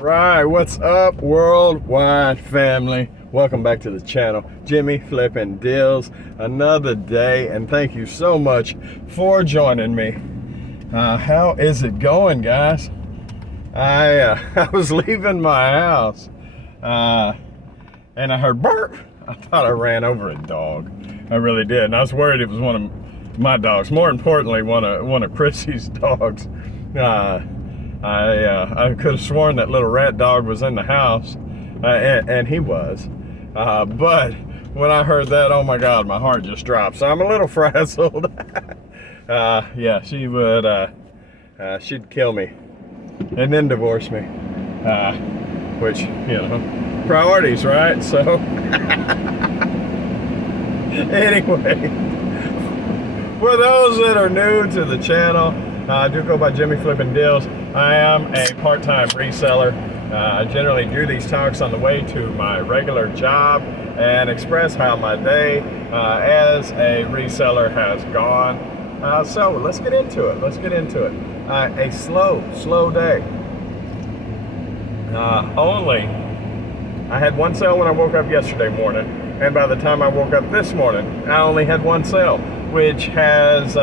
Right, what's up, worldwide family? Welcome back to the channel. Jimmy Flippin' Deals, another day, and thank you so much for joining me. How is it going, guys? I was leaving my house, and I heard burp. I thought I ran over a dog. I really did, and I was worried it was one of my dogs. More importantly, one of Chrissy's dogs. I could have sworn that little rat dog was in the house, and he was. But when I heard that, oh my God, my heart just dropped. So I'm a little frazzled. Yeah, she would, she'd kill me and then divorce me. Which, priorities, right? So, anyway, for those that are new to the channel, I do go by Jimmy Flippin' Deals. I am a part-time reseller. I generally do these talks on the way to my regular job and express how my day as a reseller has gone. So let's get into it. A slow day. I had one sale when I woke up yesterday morning, and by the time I woke up this morning, I only had one sale, which has,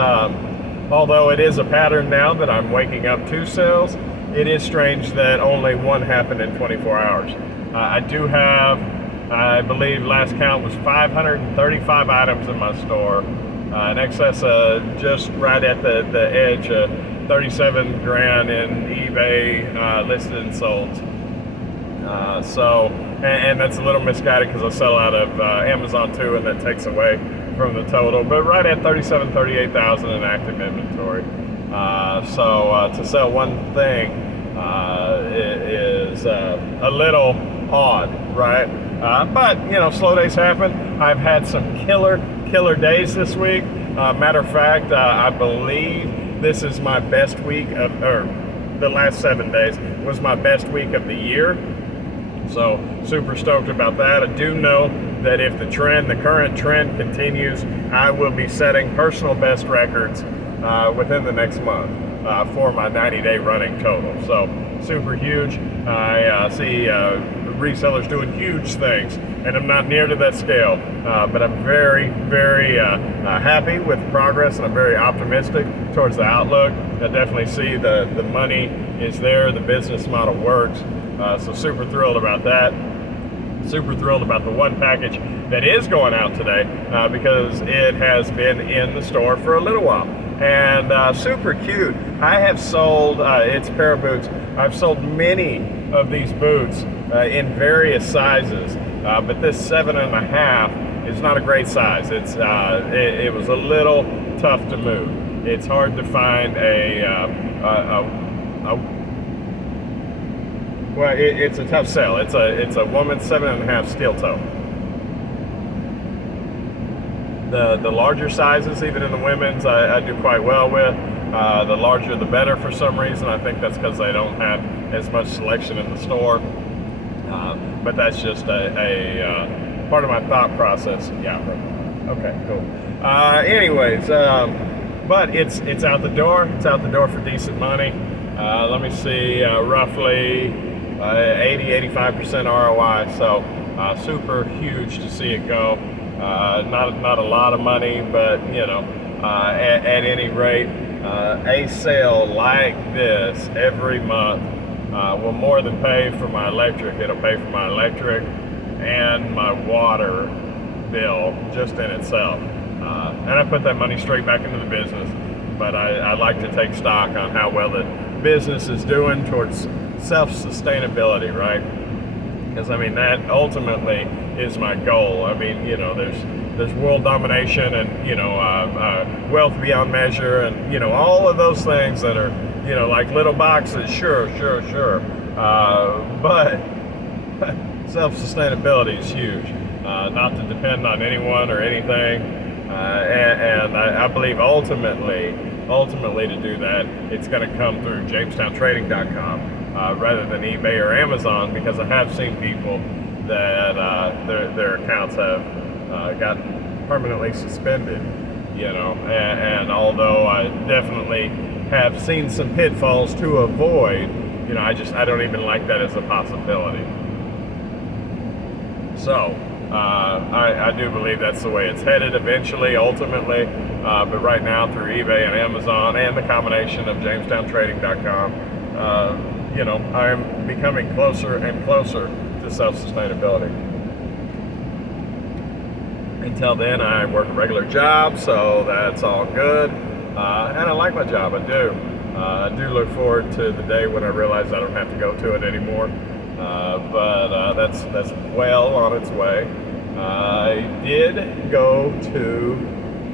although it is a pattern now that I'm waking up to sales, it is strange that only one happened in 24 hours. I do have, I believe last count was 535 items in my store, in excess of just right at the edge of 37 grand in eBay listed and sold. And that's a little misguided because I sell out of Amazon too, and that takes away from the total, but right at 38,000 in active inventory. To sell one thing is a little odd, right? But slow days happen. I've had some killer days this week. Matter of fact, I believe this is my best week or the last 7 days was my best week of the year. So super stoked about that. I do know that if the current trend continues, I will be setting personal best records within the next month for my 90-day running total. So super huge. I see resellers doing huge things, and I'm not near to that scale, but I'm very happy with progress, and I'm very optimistic towards the outlook. I definitely see the money is there, the business model works. So super thrilled about that. Super thrilled about the one package that is going out today because it has been in the store for a little while. And super cute. I have sold, it's a pair of boots. I've sold many of these boots in various sizes, but this 7.5 is not a great size. It's it was a little tough to move. It's hard to find well, it's a tough sell. It's a woman's 7.5 steel toe. The larger sizes, even in the women's, I do quite well with. The larger the better for some reason. I think that's because they don't have as much selection in the store. But that's just a part of my thought process. Yeah. Okay. Cool. Anyways, but it's out the door. It's out the door for decent money. Let me see. Roughly 80-85% ROI. So super huge to see it go. Not a lot of money, but at any rate, a sale like this every month will more than pay for my electric. It'll pay for my electric and my water bill just in itself. And I put that money straight back into the business. But I like to take stock on how well the business is doing towards self-sustainability, right? Because I mean that ultimately is my goal. I mean, there's world domination and wealth beyond measure, and all of those things that are like little boxes. Sure. But self-sustainability is huge. Not to depend on anyone or anything, and I believe ultimately to do that, it's going to come through JamestownTrading.com. Rather than eBay or Amazon, because I have seen people that their accounts have gotten permanently suspended, and although I definitely have seen some pitfalls to avoid, I don't even like that as a possibility. So I do believe that's the way it's headed eventually, ultimately. But right now, through eBay and Amazon and the combination of JamestownTrading.com, I'm becoming closer and closer to self-sustainability. Until then, I work a regular job, so that's all good. And I like my job, I do. I do look forward to the day when I realize I don't have to go to it anymore. But that's well on its way. I did go to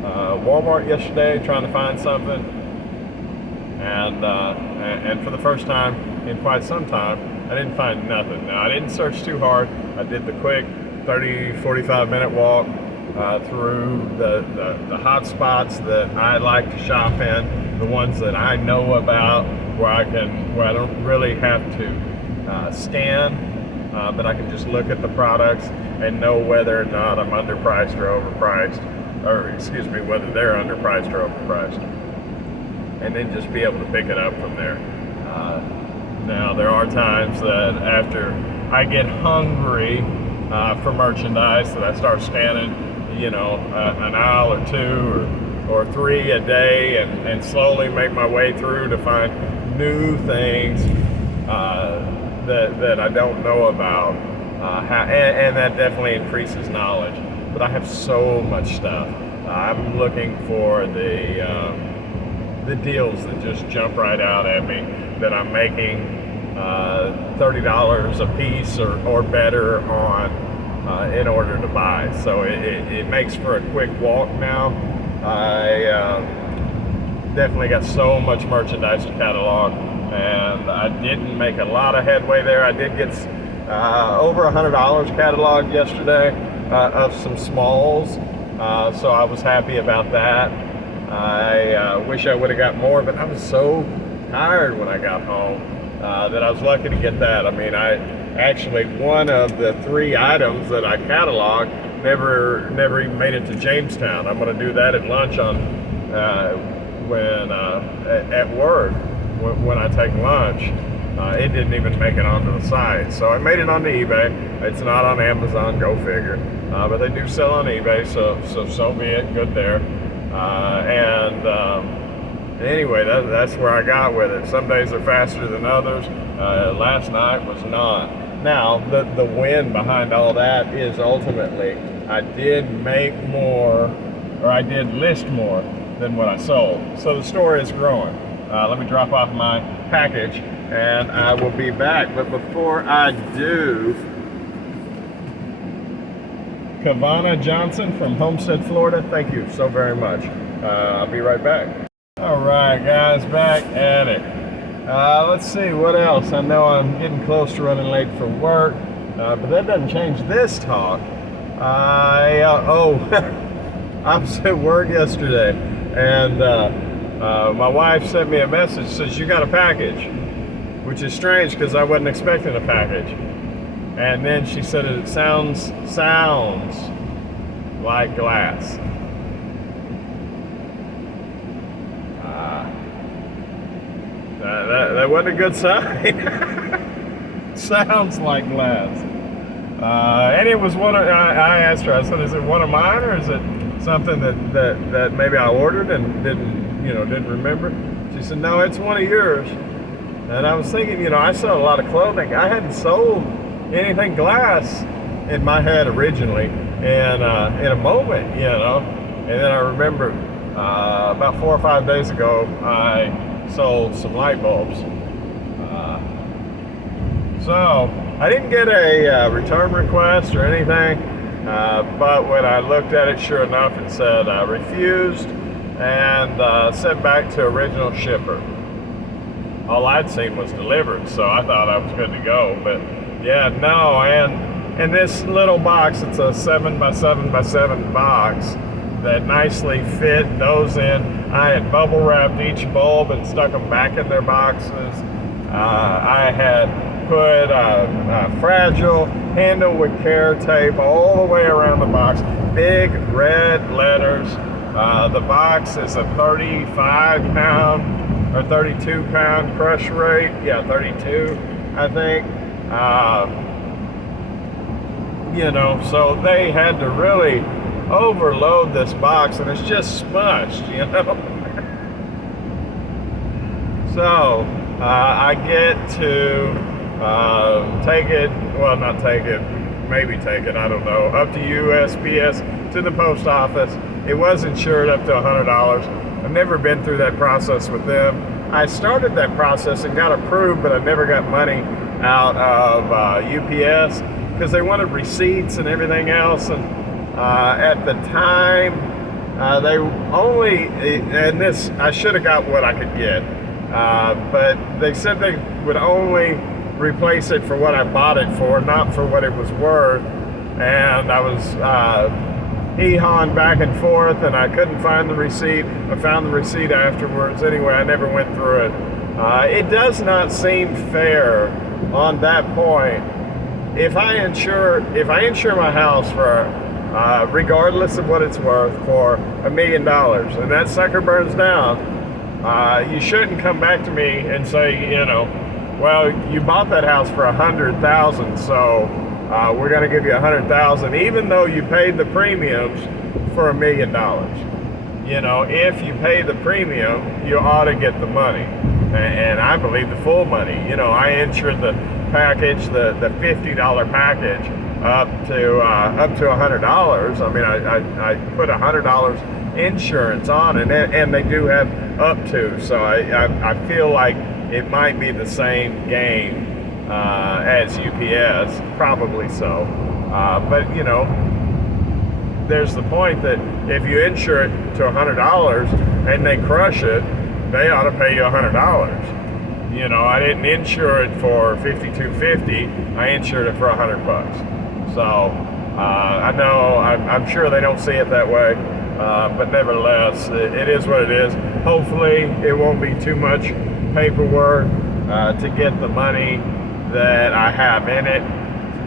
Walmart yesterday trying to find something, and for the first time in quite some time, I didn't find nothing. Now, I didn't search too hard. I did the quick 30-45 minute walk through the hot spots that I like to shop in, the ones that I know about, where I don't really have to scan, but I can just look at the products and know whether or not I'm underpriced or overpriced, whether they're underpriced or overpriced, and then just be able to pick it up from there. Now, there are times that after I get hungry for merchandise that I start scanning, an aisle or two or three a day, and slowly make my way through to find new things that I don't know about, and that definitely increases knowledge. But I have so much stuff. I'm looking for the deals that just jump right out at me, that I'm making $30 a piece or better on in order to buy. So it makes for a quick walk now. I definitely got so much merchandise to catalog, and I didn't make a lot of headway there. I did get over $100 cataloged yesterday of some smalls, so I was happy about that. I wish I would have got more, but I was so tired when I got home that I was lucky to get that. I mean, one of the 3 items that I cataloged never even made it to Jamestown. I'm going to do that at lunch at work when I take lunch. It didn't even make it onto the site, so I made it onto eBay. It's not on Amazon, go figure. But they do sell on eBay, so be it. Good there. Anyway, that's where I got with it. Some days are faster than others. Last night was not. Now, the win behind all that is ultimately I did make more, or I did list more than what I sold. So the store is growing. Let me drop off my package and I will be back. But before I do, Kavana Johnson from Homestead, Florida, thank you so very much. I'll be right back. All right, guys, back at it. Let's see what else. I know I'm getting close to running late for work, but that doesn't change this talk. I was at work yesterday, and my wife sent me a message, says you got a package, which is strange because I wasn't expecting a package. And then she said it sounds like glass. That wasn't a good sign. Sounds like glass. And it was I asked her, I said, is it one of mine, or is it something that maybe I ordered and didn't remember? She said, no, it's one of yours. And I was thinking, I sell a lot of clothing. I hadn't sold anything glass in my head originally, and in a moment, and then I remember about 4 or 5 days ago, I sold some light bulbs. So I didn't get a return request or anything, but when I looked at it, sure enough, it said refused and sent back to original shipper. All I'd seen was delivered, so I thought I was good to go. But yeah, no, and in this little box, it's a 7x7x7 box that nicely fit those in. I had bubble wrapped each bulb and stuck them back in their boxes. I had put fragile handle with care tape all the way around the box, big red letters. The box is a 35-pound or 32 pound crush rate. Yeah, 32, I think. You know, so they had to really overload this box, and it's just smushed, you know. So I get to take it, well, not take it, maybe take it, I don't know, up to USPS, to the post office. It was insured up to $100. I've never been through that process with them. I started that process and got approved, but I never got money out of UPS because they wanted receipts and everything else. And at the time, they only, and this, I should have got what I could get. But they said they would only replace it for what I bought it for, not for what it was worth. And I was hee-hawing back and forth, and I couldn't find the receipt. I found the receipt afterwards. Anyway, I never went through it. It does not seem fair on that point. If I insure my house for, regardless of what it's worth, for $1 million, and that sucker burns down, you shouldn't come back to me and say, you know, well, you bought that house for $100,000, so we're going to give you $100,000, even though you paid the premiums for $1 million. You know, if you pay the premium, you ought to get the money, and I believe the full money. You know, I insured the package, the $50 package, up to $100. I mean, I put $100 insurance on it, and they do have up to, so I feel like it might be the same game as UPS, probably so, but you know, there's the point that if you insure it to $100 and they crush it, they ought to pay you $100. You know, I didn't insure it for $52.50, I insured it for $100. So I know, I'm sure they don't see it that way. But nevertheless, it is what it is. Hopefully, it won't be too much paperwork to get the money that I have in it.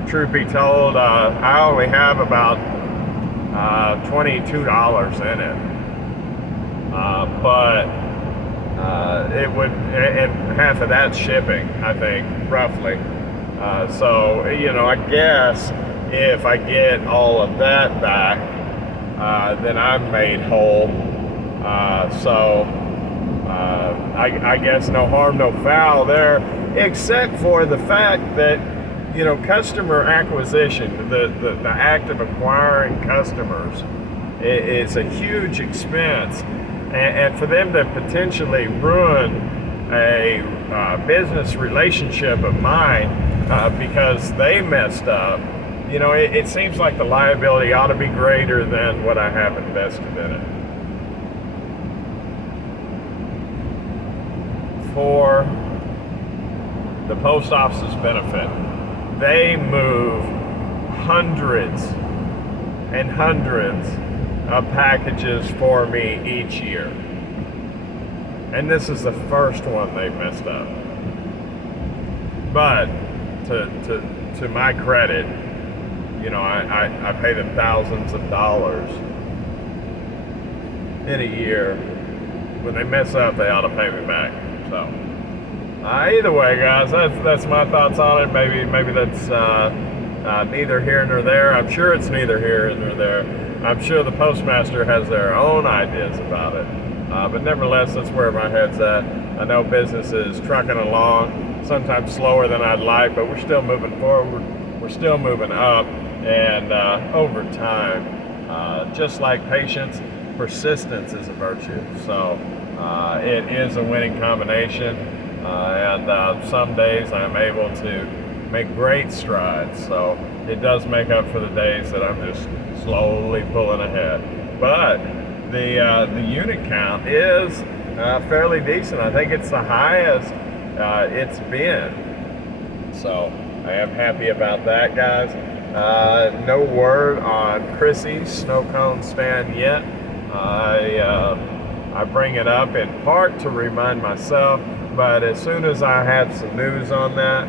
Truth be told, I only have about $22 in it. But it would, and half of that's shipping, I think, roughly. So, you know, I guess if I get all of that back, then I'm made whole. I guess no harm, no foul there, except for the fact that, you know, customer acquisition, the act of acquiring customers, is a huge expense, and for them to potentially ruin a business relationship of mine because they messed up. You know, it seems like the liability ought to be greater than what I have invested in it. For the post office's benefit, they move hundreds and hundreds of packages for me each year. And this is the first one they've messed up. But to my credit, you know, I pay them thousands of dollars in a year. When they mess up, they ought to pay me back. So, either way, guys, that's my thoughts on it. Maybe that's neither here nor there. I'm sure it's neither here nor there. I'm sure the postmaster has their own ideas about it. But nevertheless, that's where my head's at. I know business is trucking along, sometimes slower than I'd like, but we're still moving forward. We're still moving up. And over time, just like patience, persistence is a virtue. So it is a winning combination, and some days I'm able to make great strides. So it does make up for the days that I'm just slowly pulling ahead. But the unit count is fairly decent. I think it's the highest it's been. So I am happy about that, guys. No word on Chrissy's snow cone stand yet. I bring it up in part to remind myself, but as soon as I have some news on that,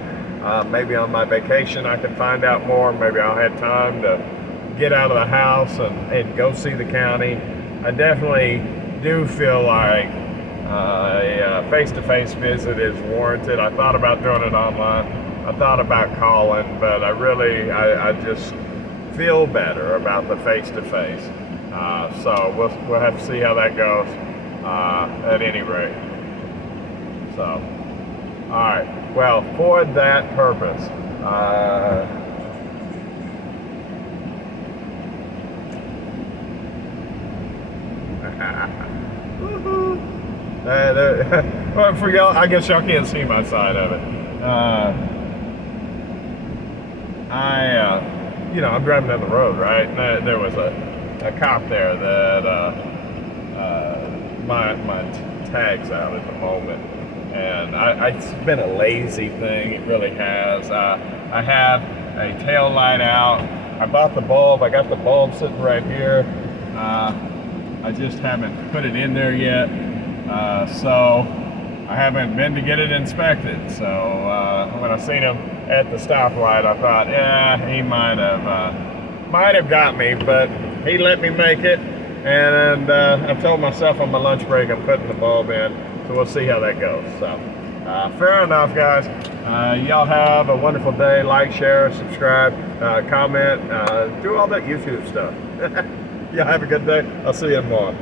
maybe on my vacation I can find out more. Maybe I'll have time to get out of the house and go see the county. I definitely do feel like a face-to-face visit is warranted. I thought about doing it online. I thought about calling, but I just feel better about the face-to-face. So we'll have to see how that goes at any rate. So, all right. Well, for that purpose, well, for y'all, I guess y'all can't see my side of it. I'm driving down the road, right? And there was a cop there that my tag's out at the moment, and it's been a lazy thing. It really has. I have a tail light out. I bought the bulb. I got the bulb sitting right here. I just haven't put it in there yet, so I haven't been to get it inspected. So when I seen him at the stoplight, I thought, yeah, he might have got me, but he let me make it. And I've told myself on my lunch break I'm putting the bulb in, so we'll see how that goes. So fair enough, guys. Y'all have a wonderful day. Like, share, subscribe, comment, do all that YouTube stuff. Y'all have a good day. I'll see you tomorrow.